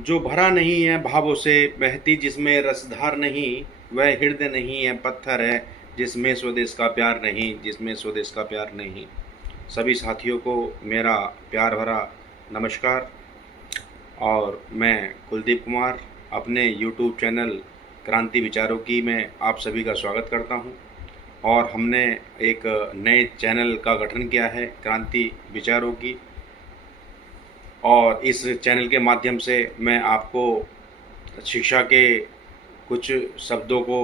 जो भरा नहीं है भावों से, बहती जिसमें रसधार नहीं, वह हृदय नहीं है, पत्थर है जिसमें स्वदेश का प्यार नहीं, जिसमें स्वदेश का प्यार नहीं। सभी साथियों को मेरा प्यार भरा नमस्कार। और मैं कुलदीप कुमार अपने यूट्यूब चैनल क्रांति विचारों की मैं आप सभी का स्वागत करता हूं। और हमने एक नए चैनल का गठन किया है, क्रांति विचारों की। और इस चैनल के माध्यम से मैं आपको शिक्षा के कुछ शब्दों को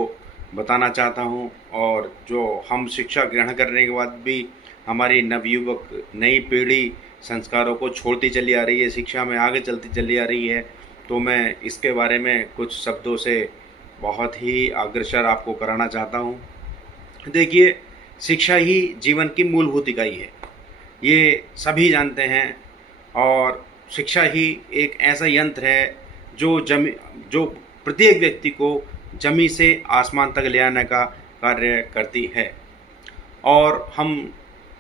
बताना चाहता हूं। और जो हम शिक्षा ग्रहण करने के बाद भी हमारी नवयुवक नई पीढ़ी संस्कारों को छोड़ती चली आ रही है, शिक्षा में आगे चलती चली आ रही है, तो मैं इसके बारे में कुछ शब्दों से बहुत ही अग्रसर आपको कराना चाहता हूं। देखिए, शिक्षा ही जीवन की मूलभूत इकाई है, ये सभी जानते हैं। और शिक्षा ही एक ऐसा यंत्र है जो प्रत्येक व्यक्ति को जमी से आसमान तक ले आने का कार्य करती है। और हम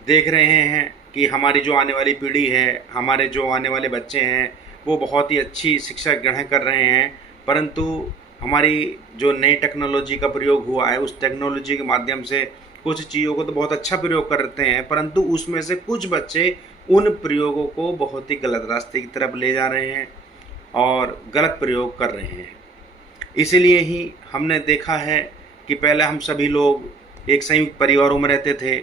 देख रहे हैं कि हमारी जो आने वाली पीढ़ी है, हमारे जो आने वाले बच्चे हैं, वो बहुत ही अच्छी शिक्षा ग्रहण कर रहे हैं। परंतु हमारी जो नई टेक्नोलॉजी का प्रयोग हुआ है, उस टेक्नोलॉजी के माध्यम से कुछ चीज़ों को तो बहुत अच्छा प्रयोग करते हैं, परंतु उसमें से कुछ बच्चे उन प्रयोगों को बहुत ही गलत रास्ते की तरफ ले जा रहे हैं और गलत प्रयोग कर रहे हैं। इसीलिए ही हमने देखा है कि पहले हम सभी लोग एक संयुक्त परिवारों में रहते थे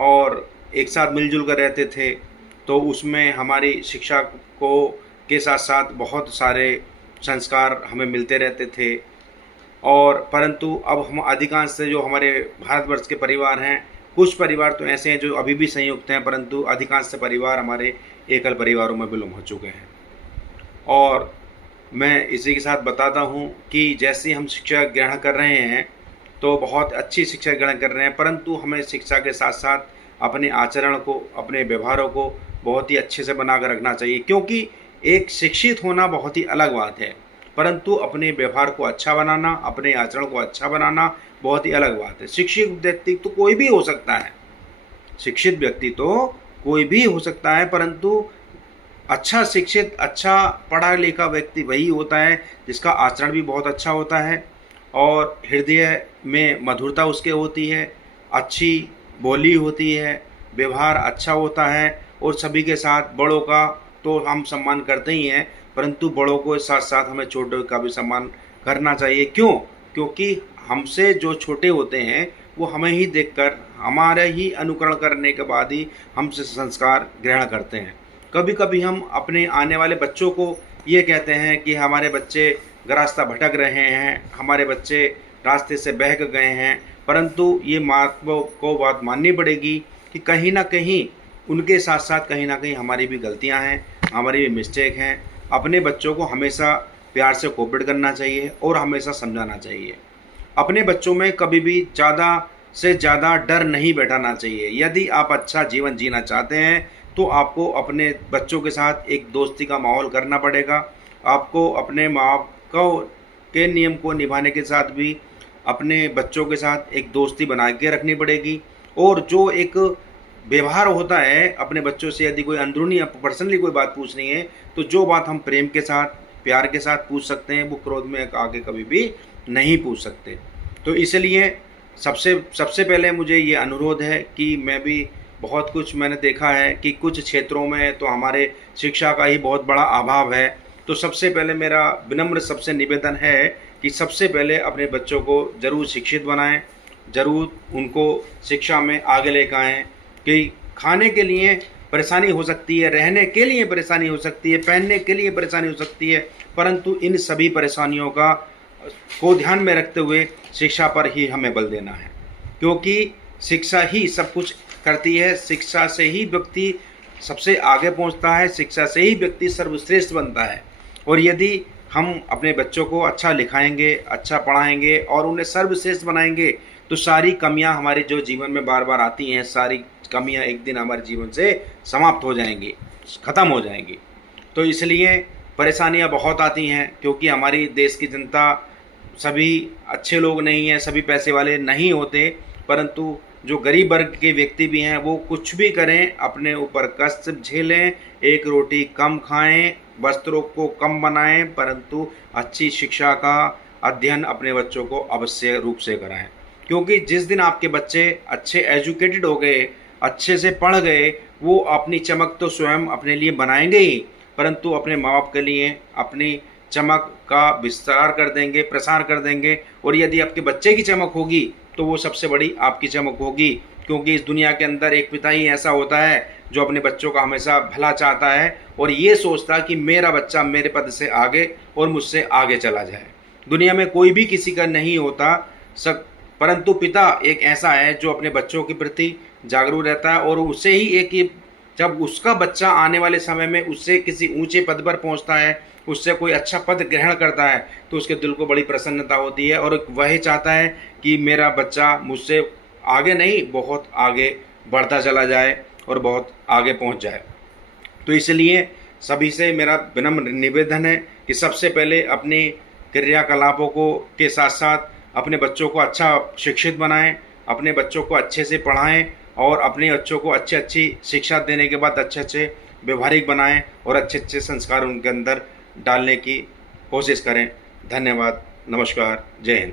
और एक साथ मिलजुल कर रहते थे, तो उसमें हमारी शिक्षा को के साथ साथ बहुत सारे संस्कार हमें मिलते रहते थे। और परंतु अब हम अधिकांश से जो हमारे भारतवर्ष के परिवार हैं, कुछ परिवार तो ऐसे हैं जो अभी भी संयुक्त हैं, परंतु अधिकांश से परिवार हमारे एकल परिवारों में विलुप्त हो चुके हैं। और मैं इसी के साथ बताता हूँ कि जैसे हम शिक्षा ग्रहण कर रहे हैं तो बहुत अच्छी शिक्षा ग्रहण कर रहे हैं, परंतु हमें शिक्षा के साथ साथ अपने आचरण को, अपने व्यवहारों को बहुत ही अच्छे से बनाकर रखना चाहिए। क्योंकि एक शिक्षित होना बहुत ही अलग बात है, परंतु अपने व्यवहार को अच्छा बनाना, अपने आचरण को अच्छा बनाना बहुत ही अलग बात है। शिक्षित व्यक्ति तो कोई भी हो सकता है, शिक्षित व्यक्ति तो कोई भी हो सकता है, परंतु अच्छा शिक्षित, अच्छा पढ़ा लिखा व्यक्ति वही होता है जिसका आचरण भी बहुत अच्छा होता है और हृदय में मधुरता उसके होती है, अच्छी बोली होती है, व्यवहार अच्छा होता है। और सभी के साथ बड़ों का तो हम सम्मान करते ही हैं, परंतु बड़ों को साथ साथ हमें छोटों का भी सम्मान करना चाहिए। क्यों? क्योंकि हमसे जो छोटे होते हैं वो हमें ही देखकर, हमारे ही अनुकरण करने के बाद ही हमसे संस्कार ग्रहण करते हैं। कभी कभी हम अपने आने वाले बच्चों को ये कहते हैं कि हमारे बच्चे रास्ता भटक रहे हैं, हमारे बच्चे रास्ते से बहक गए हैं, परंतु ये को बात माननी पड़ेगी कि कहीं ना कहीं उनके साथ साथ कहीं ना कहीं हमारी भी गलतियां हैं, हमारी भी मिस्टेक हैं। अपने बच्चों को हमेशा प्यार से कोऑपरेट करना चाहिए और हमेशा समझाना चाहिए। अपने बच्चों में कभी भी ज़्यादा से ज़्यादा डर नहीं बैठाना चाहिए। यदि आप अच्छा जीवन जीना चाहते हैं तो आपको अपने बच्चों के साथ एक दोस्ती का माहौल करना पड़ेगा। आपको अपने माँ बाप के नियम को निभाने के साथ भी अपने बच्चों के साथ एक दोस्ती बना के रखनी पड़ेगी। और जो एक व्यवहार होता है अपने बच्चों से, यदि कोई अंदरूनी या पर्सनली कोई बात पूछनी है तो जो बात हम प्रेम के साथ, प्यार के साथ पूछ सकते हैं, वो क्रोध में आके कभी भी नहीं पूछ सकते। तो इसलिए सबसे सबसे पहले मुझे ये अनुरोध है कि मैं भी बहुत कुछ मैंने देखा है कि कुछ क्षेत्रों में तो हमारे शिक्षा का ही बहुत बड़ा अभाव है। तो सबसे पहले मेरा विनम्र सबसे निवेदन है कि सबसे पहले अपने बच्चों को ज़रूर शिक्षित बनाएं, ज़रूर उनको शिक्षा में आगे लेकर आएँ। कि खाने के लिए परेशानी हो सकती है, रहने के लिए परेशानी हो सकती है, पहनने के लिए परेशानी हो सकती है, परंतु इन सभी परेशानियों को ध्यान में रखते हुए शिक्षा पर ही हमें बल देना है। क्योंकि शिक्षा ही सब कुछ करती है, शिक्षा से ही व्यक्ति सबसे आगे पहुंचता है, शिक्षा से ही व्यक्ति सर्वश्रेष्ठ बनता है। और यदि हम अपने बच्चों को अच्छा लिखाएंगे, अच्छा पढ़ाएंगे और उन्हें सर्वश्रेष्ठ बनाएंगे तो सारी कमियां हमारे जो जीवन में बार बार आती हैं, सारी कमियां एक दिन हमारे जीवन से समाप्त हो जाएंगी, ख़त्म हो जाएंगी। तो इसलिए परेशानियां बहुत आती हैं क्योंकि हमारी देश की जनता सभी अच्छे लोग नहीं हैं, सभी पैसे वाले नहीं होते, परंतु जो गरीब वर्ग के व्यक्ति भी हैं वो कुछ भी करें, अपने ऊपर कष्ट झेलें, एक रोटी कम खाएं, वस्त्रों को कम बनाएं, परंतु अच्छी शिक्षा का अध्ययन अपने बच्चों को अवश्य रूप से कराएं। क्योंकि जिस दिन आपके बच्चे अच्छे एजुकेटेड हो गए, अच्छे से पढ़ गए, वो अपनी चमक तो स्वयं अपने लिए बनाएंगे ही, परंतु अपने माँ बाप के लिए अपनी चमक का विस्तार कर देंगे, प्रसार कर देंगे। और यदि आपके बच्चे की चमक होगी तो वो सबसे बड़ी आपकी चमक होगी। क्योंकि इस दुनिया के अंदर एक पिता ही ऐसा होता है जो अपने बच्चों का हमेशा भला चाहता है और ये सोचता है कि मेरा बच्चा मेरे पद से आगे और मुझसे आगे चला जाए। दुनिया में कोई भी किसी का नहीं होता सब, परंतु पिता एक ऐसा है जो अपने बच्चों के प्रति जागरूक रहता है और उसे ही एक, जब उसका बच्चा आने वाले समय में उससे किसी ऊंचे पद पर पहुंचता है, उससे कोई अच्छा पद ग्रहण करता है, तो उसके दिल को बड़ी प्रसन्नता होती है और वह चाहता है कि मेरा बच्चा मुझसे आगे नहीं, बहुत आगे बढ़ता चला जाए और बहुत आगे पहुंच जाए। तो इसलिए सभी से मेरा विनम्र निवेदन है कि सबसे पहले अपनी क्रियाकलापों को के साथ साथ अपने बच्चों को अच्छा शिक्षित बनाएं, अपने बच्चों को अच्छे से पढ़ाएं और अपने बच्चों को अच्छी अच्छी शिक्षा देने के बाद अच्छे अच्छे व्यवहारिक बनाएं और अच्छे अच्छे संस्कार उनके अंदर डालने की कोशिश करें। धन्यवाद, नमस्कार, जय हिंद।